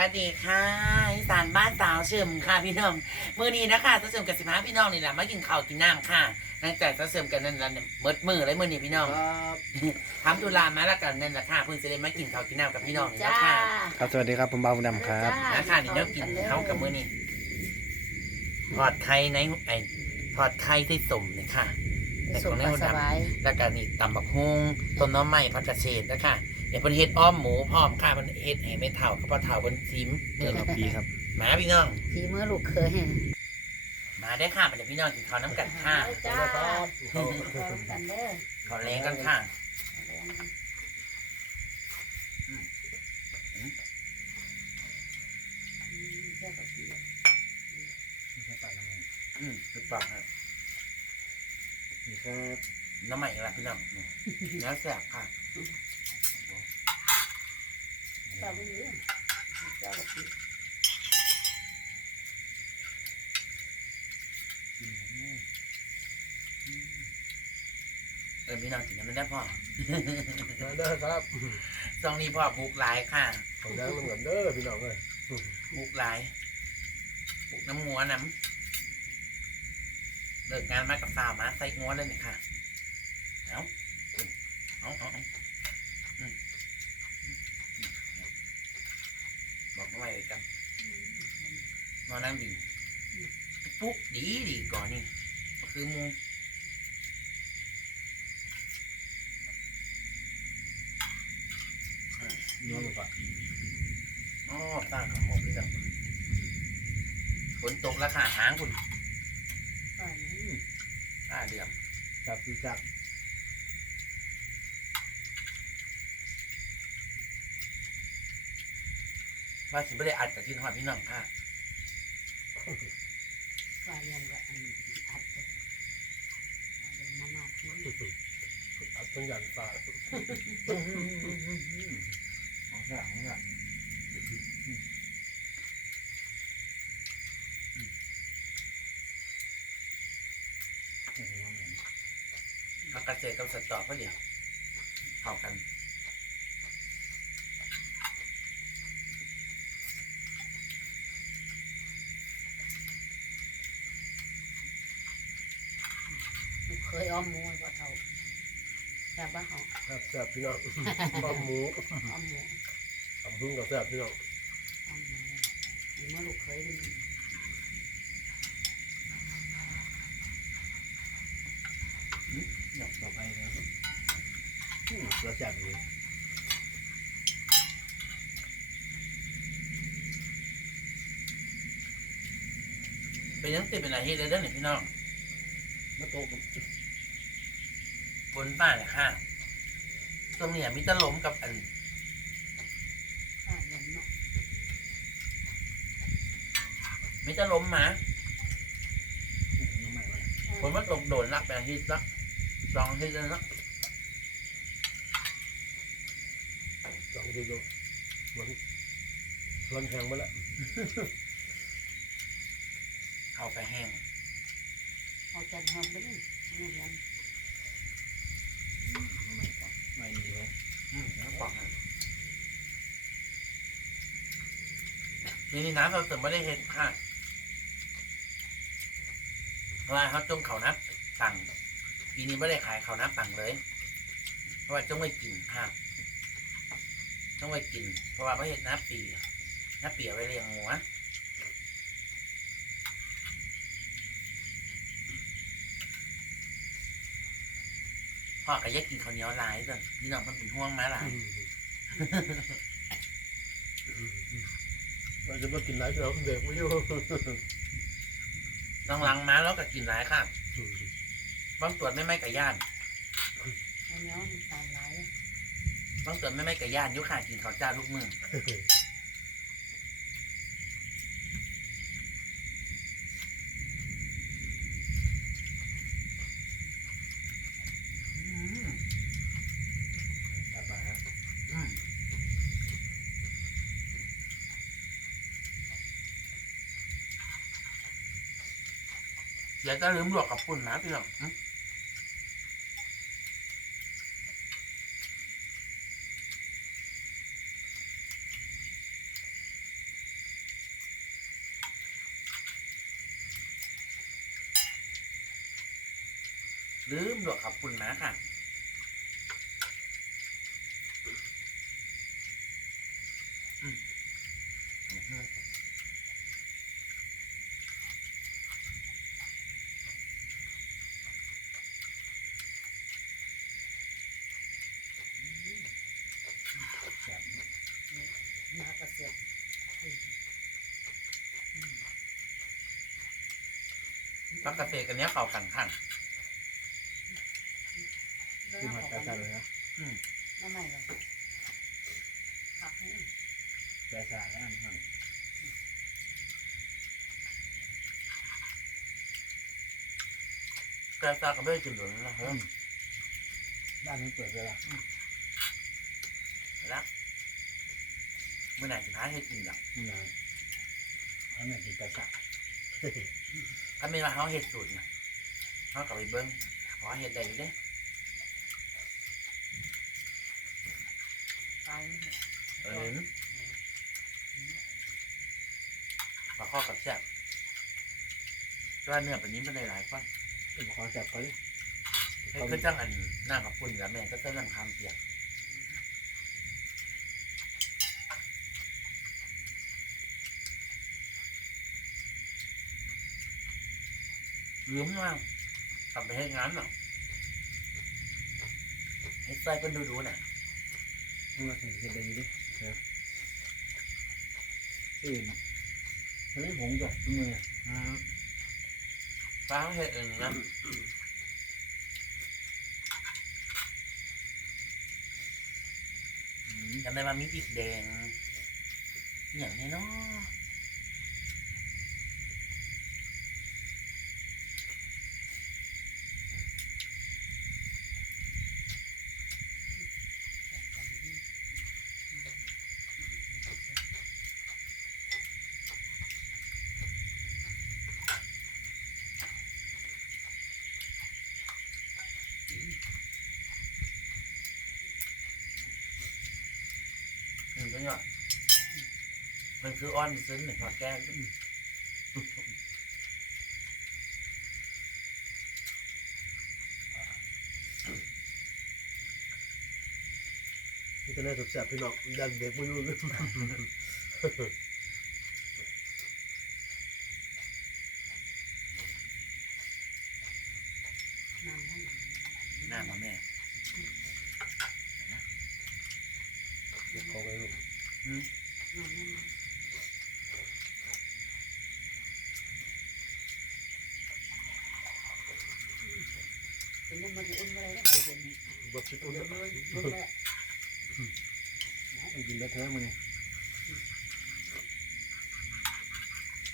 วัสดีค่ะอีสานบ้านสาวเฉิมค่ะพี่น้องมือนี้นะคะสาวเฉิมกับสิบห้าพี่น้องนี่แหละมากินข้าวกินน้ำค่ะนั่งแต่สาวเฉิมกันนั่นแหละเมิดมือเลยมือนี้พี่น้องครับทำธุระมาแล้วกันนั่นแหละค่ะเพิ่งจะได้มากินข้าวกินน้ำกับพี่น้องนี่จ้านะค่ะครับสวัสดีครับผมบาวดำครับนะคะนี่เดี๋ยวกินข้าวกับมือนี้ทอดไข่ในไอ้ทอดไข่ที่สมเลยค่ะแต่สุขกองในก็หัวสดำบายแล้วก็นี่ตำบักฮุงต้มน้ำไหม้ผัดกระเฉดนะคะเดี๋ยวเพิ่นเฮ็ดอ้อมหมูพร้อมค่ะเพิ่นเฮ็ดให้ไม่เท่ากับพ่อเท่าเพิ่นซิมมืเกิอดมาปีครับมาพี่น้องทีเมื่อลูกเคยมาได้ค่ะมาเดี๋ยวพี่น้องกินข้าวน้ำกันค่ะจ้ากันเด้อข้าวแรงกันค่ะอืมคือปากค่ะนี่ครับน้ำใหม่ละพี่น้องอืมเนื้อแสบค่ะ จ้าไม่ยืมจ้าแบบนี้เออพี่น้องกินน้ำมันได้พ่อมาเด้อครับตรงนี้พ่อบุกหลายค่ะของยังมันกันเด้อพี่น้องเอ้ยบุกหลายบุกน้ำงัวน้ำเลิกงานมากับสาวมาใส่งัวเลยเนี่ยค่ะเอาเอาเอาเอาอืมบอกน้องใหม่ไว้กันน อนนั่งดีปุ๊บดีดีก่อนนี่ก็คือหมูน้องลงไปอ๋อตากับหกเลยจ้ะฝนตกแล้วค่ะหางคุณตาเดือมจับพี่จับว่าสิไม่ได้อัดกับที่ทอดพี่น้องค่ะ ก็เรียนกับอันอัดเลยเดี๋ยวมามาที่อัดทั้งยันตาของหลังอะพักเกษตรกับสตอก็เดียวเข้ากัน ยอ้อมหมูก็เท่าแซ่บบ้าเขาครับแซ่บพี่น้องต้มหมูอ้อมหมูตำพึ่งกับแซ่บพี่น้องอ้อมหมูทีเมื่อลูกเคยดีหยอกต่อไปนะอืมแล้วแซ่บดีเป็นยังติดเป็นอะไรเด้อเด้อเนี่ยพี่น้องมาโตกับ บนบ้านเลยค่ะตรงเนี้ยมีแตะลมกับอันข้าวเย็นเนาะมีแตะลมหมาฝนมันตกโดนละแปลงฮิตละลองฮิตเลยเนาะสองทีโลมันร้อนแข็งไปแล้วเข้าไปแห้งเอาจันทร์เฮาไปนี่นี่ยัน ไม่ดีเลยอืมน้ำปอกอะนี่นี่น้ำเราเติมไม่ได้เห็นค่ะเพราะว่าเขาจงเขานับตังปีนี้ไม่ได้ขายเขานับตังเลย เพราะว่าจงไว้กินค่ะจงไว้กิน เพราะว่าไม่เห็นน้ำปีน้ำปีเอาไว้เลี้ยงหมูอะ พ่อก็แยกกินข้าวเหนียวหลายเลยพี่น้องมันเป็นห่วงมาหลายเราจะมากินไหนพี่น้องเด็กไม่อยู่ต้องล้างม้าแล้วก็กินหลายค่ะบางตรวจไม่ไม่กับย่านอันนี้มันตายหลายบางตรวจไม่ไม่กับย่านอยุค่ะกินข้าวเจ้าลูกมืออื อย่าจะลืมหลวกกับปุ่นนะพี่น้องลืมหลวกกับปุ่นนะค่ะ ปักกะเตกันเนี้ยเข่าขันขันที่มาแต่ซาเลยนะน้ำใหม่เลยขับให้แต่ซาแล้วอันนั้นแกตาก็ไม่ได้กินหลุนนะเฮ้ยด้านนี้เปิดเวลาแล้วเมื่อไหร่จะพาให้กินหรอกนี่นะอันนั้นกินแต่ซา ถ้าไม่มาเขาเห็ดสูตรนะเขากลับไปเบิ้งขอเห็ดใดอยู่เด้ตายไม่ได้เออปลาข้อกับแซ่บก็เนื้อแบบนี้มันหลายๆก้อนเป็นขอจับไปให้คือจ้างอันนั่งกับปุ่นกับแม่ก็จะนั่งคำเปียก ลืมว่างทำไปให้งานหรอกให้ใส่ก็ดูดูๆน่ะต้องมาถึงเห็ดได้อยู่ดิเดี๋ยวเอ็นเฮ้ยผมจบมืออ่า ฟ้าเห็ดเองนะอืม จำได้ว่ามีพริกแดงอหย่างนี้เนาะ หนึ่งตัวเนาะ มันคืออ้อนซึ้งหนึ่งพอแก้วนี่ก็น่าสบแสบพี่น้องยันเด็กไม่รู้เรื่อง น้ำให้ หน้ามาแม่ เด็กเขาไปลูก น้ำให้ เป็นยังมันอุ่นอะไรนะเป็นบดชิดอุ่นเดี๋ยวนะเลยอุ่นเลยไอ้กินแล้วเธอะมือนี่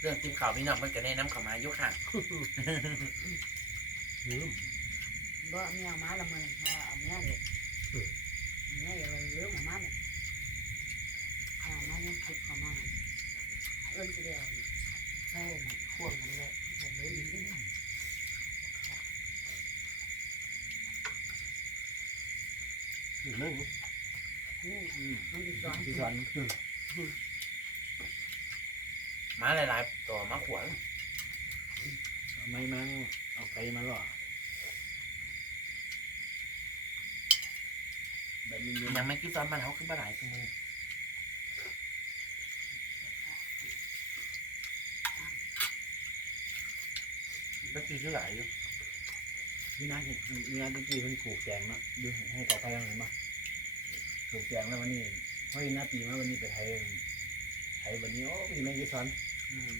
เรื่องติมข่าวพี่น้องมันก็แนะน้ำเข้ามาอยู่ค่ะลืมบ่มีเอามาละเมินเพราะเอาเมียเลยเมียอย่าลืมเอามาเลยเอามาเนี่ยคิดเขามาเอิ้นจะเดียวใช่พวกนั้นเลยผมเลยดีที่นี่อีกเรื่องนี่อืมมันดี สอนที่สอนมาหลายๆตัวมาขวางเอาไม้มาเนี่ยเอาไก่มาล่อแบบยังไม่คิดตอนมันเขาขึ้นมาหลายตัวมือก็คือชื่อหลายอยู่นี่นะเห็นนี่นะตะกี้เพิ่นปลูกแจงเนาะดูให้ต่อไปยังเห็นปะ ปลูกแจงแล้ววันนี้เพราะหน้าปีมาวันนี้ไปไทยไทยวันนี้โอ้ยแมงกี่สอนอืม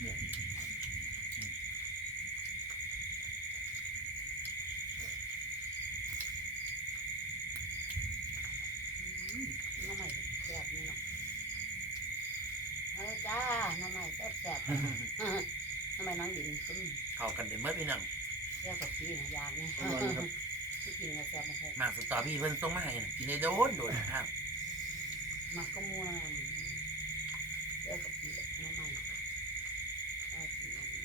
เนี่ย น้องใหม่แซ่บนี่เนาะเฮ้ย จ้าน้องใหม่แซ่บแซ่บทำไมน้องดินขึ้นเข้ากันเดี๋ยวเมื่อพี่น้องเรียกกับพี่นะยางเนี่ยอร่อยครับ ที่กินกับแซ่บมันแซ่บหมากสตอพี่เพิ่นส่งมาให้น่ะกินได้โดนโดนนะครับมักก็มัวเรียกกับพี่น้องใหม่เอาสิเอาสิ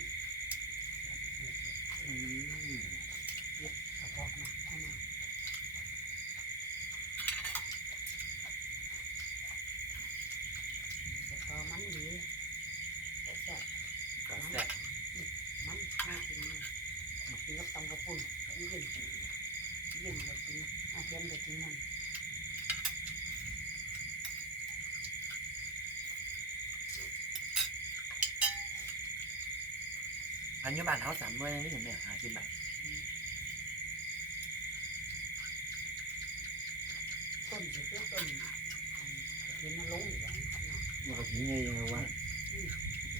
อืม กระเพาะนะเอามาำกระปุ่นก็ยิ่งยิ่งก็กินอาเทียนก็กินมัน อันนี้บ้านเขาสามหน่วยนี่เห็นไหมหากินแบบต้นสิคือต้นกระเทียมนรกอยู่แล้วมันก็ผีไงยังไงวะ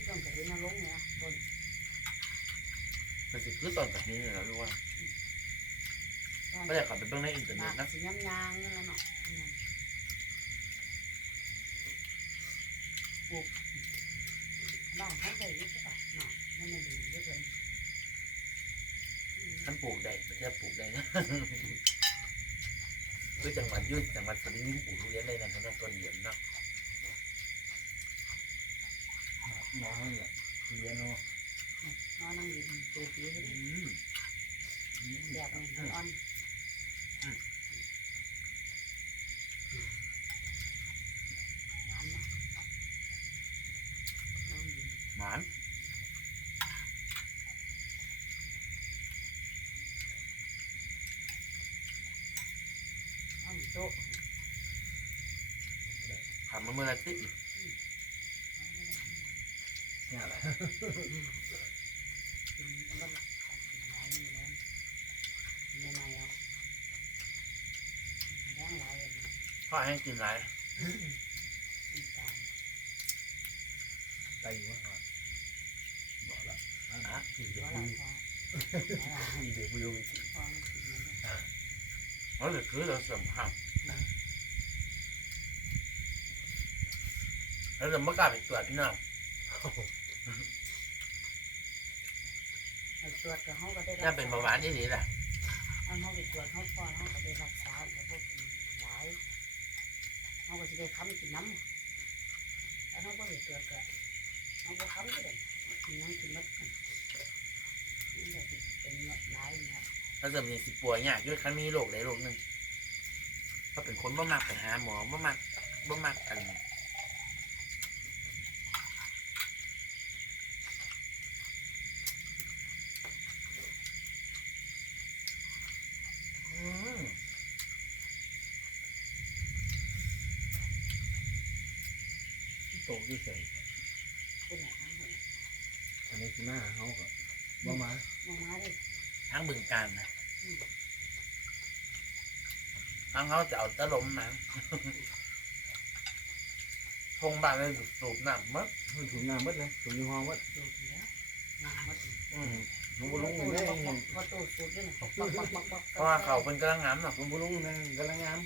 ต้นกระเทียมนรกเนี่ยต้นมันสิคือตอนแบบนี้เลยนะรู้ว่าก็อยากขอไปเบิ่งในอินเทอร์หเน็มาตกนะสียำยางนี่แหละเนาะ ท่านปลูกได้ไม่ใช่ปลูกได้นะคือจังหวัดอยุ่จังหวัดสุรินทร์ปลูกทุเรียนได้นะเขาต้องต้นเหยียบเนาะน้องเนี่ยเรียนเนาะนอนนั่งดินตูปีให้อืดิมแบบนี้นอนน้ำเนาะนั่งดิน หวาน น้ำโต๊ะทำมาเมื่อไรติเนี่ยแหละกินก็กินหลายนี่แล้วกินยังไงเอาแรงหลายเลยพ่อให้กินไรน้ำตาลไตวะบอกละอะอีเด็กว่าบุเรายพอว่าเราอีเด็กบุยพอมันกินมันเราเลยคือเราเสริมห้าม แล้วเราไม่กล้าไปตรวจพี่น้องเราตรวจกับเขาก็ได้ถ้าเป็นเบาหวานนี่ดีแหละเอาเขาไปตรวจเขาพอเขาก็ได้รักษากับพวกหลายเขาก็จะได้ค้ำกินน้ำแล้วเขาก็ได้ตรวจก็เขาก็ค้ำก็ได้กินน้ำกินมดกันนี่ก็เป็นหลายเนี่ยเราเสริมนี่สิป่วยยากด้วยคันมีโรคใดโรคหนึ่งเขาเป็นคนบ่มักไปหาหมอบ่มักบ่มักอันอืม ตกที่ใส่ เป็น อย่างนั้นเลยอันนี้คือหน้าเขาก็บ่มามามาดิทั้งบึงการนะทั้งเขาจะเอาตะลมมาทงบ้านเลยสูบน้ำมั้งมันถุงน้ำมัดเลยถุงยี่ห้อมัดดูแล้วงานมัดอืมน้องบุลุงได้ยังพอตูสูดด้วยนะปักปักปักปักปักเพราะว่าเขาเป็นกำลังงามเนาะน้องบุลุงนั่นกำลังงาม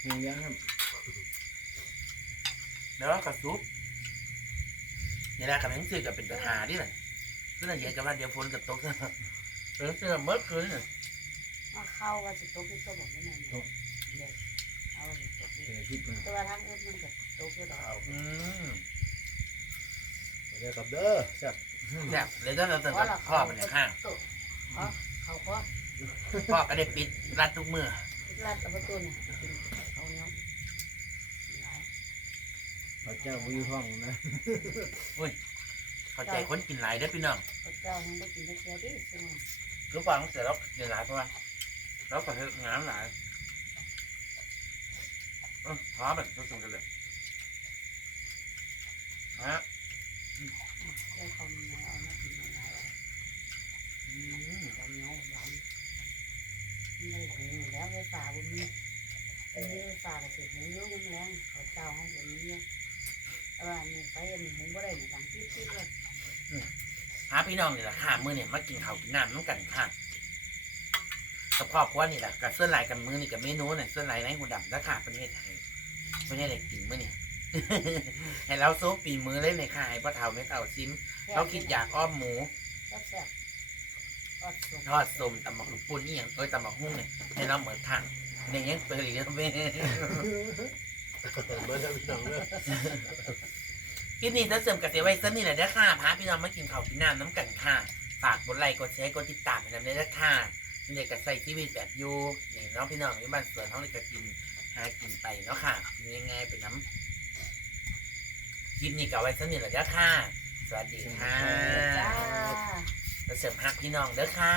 เฮียงยังครับเดี๋ยวกระซุบ นี่แหละกับหนังสือกับเป็นปัญหาดิแหละคือนั่นเดี๋ยวกับว่าเดี๋ยวฝนกับตกซะเออเสื้อเมื่อคืนน่ะมาเข้าว่าจะตกที่ตัวบอกนี่นั่นเดี๋ยวเอาไปตกที่เสียทิพย์นะตัวทางอื่นมันก็ตกที่ดอกอืมเดี๋ยวกับเด้อแซ่บเนี่ยเดี๋ยวเราจะพ่อมันในข้างตัวเขาเขาก็พ่อก็ได้ปิดรัดทุกมือรัดเอาประตูเนี่ยเขาเนี้ย พระเจ้าบุญท้องนะเข้าใจคนกินหลายได้อพี่น้องพระเจ้าทั้งไปกินได้แค่ดิซึ่งคือฟังเสร็จแล้วกินหลายเพราะว่าเราก็ให้งานหลายเออท้อแบบผสมกันเลยฮะได้ความเงาเอามากินมาหลายอืมเขาเนี้ยหวานไม่หูแล้วไฟฟ้าบนนี้อันนี้ไฟฟ้าก็สิหูเยอะยังแรงเขาเจ้าห้องบนนี้ แต่ว่านี่ไฟอันนี้หูก็ได้ดังปิ๊บๆเลยหาพี่น้องนี่แหละค่ะมื้อนี่มากินข้าวกินน้ำน้ำกันค่ะกับครอบครัวนี่แหละกับเสื้อลายกับมือนี่กับเมนูเนี่ยเสื้อลายในหูดำและค่ะประเทศไทยประเทศเด็กกินมื้อนี่ ให้เราโซปีมือเลยในค่ะให้พ่อเฒ่าไม่เฒ่าซิมเขาคิดอยากอ้อมหมูแซ่บๆทอดสมทอดสมตำหมักหุ่นปุ่นนี่อย่างเอ้ยตำหมักหุ้งเนี่ยให้เราเหมือนทางเนี่ยยังเปิดอีกแล้วแม่ เมื่อพี่น้องเด้อคลิปนี้ถ้าเสริมกับเสียไว้สักนี่แหละเด้อค่ะพาพี่น้องมากินข้าวกินน้ำน้ำกันค่ะ ฝากกดไลค์กดแชร์กดติดตามให้นำด้วยนะค่ะเด็กก็ใส่ชีวิตแบบอยู่นี่เน้องพี่น้องที่บ้านสวนเขาเลยก็กินหากินไปเนาะค่ะยังไงเป็นน้ำคลิปนี้ก็เอาไว้สักนี่แหละเด้อค่ะ สวัสดีค่ะจ้าแล้วเสริมหักพี่น้องเด้อค่ะ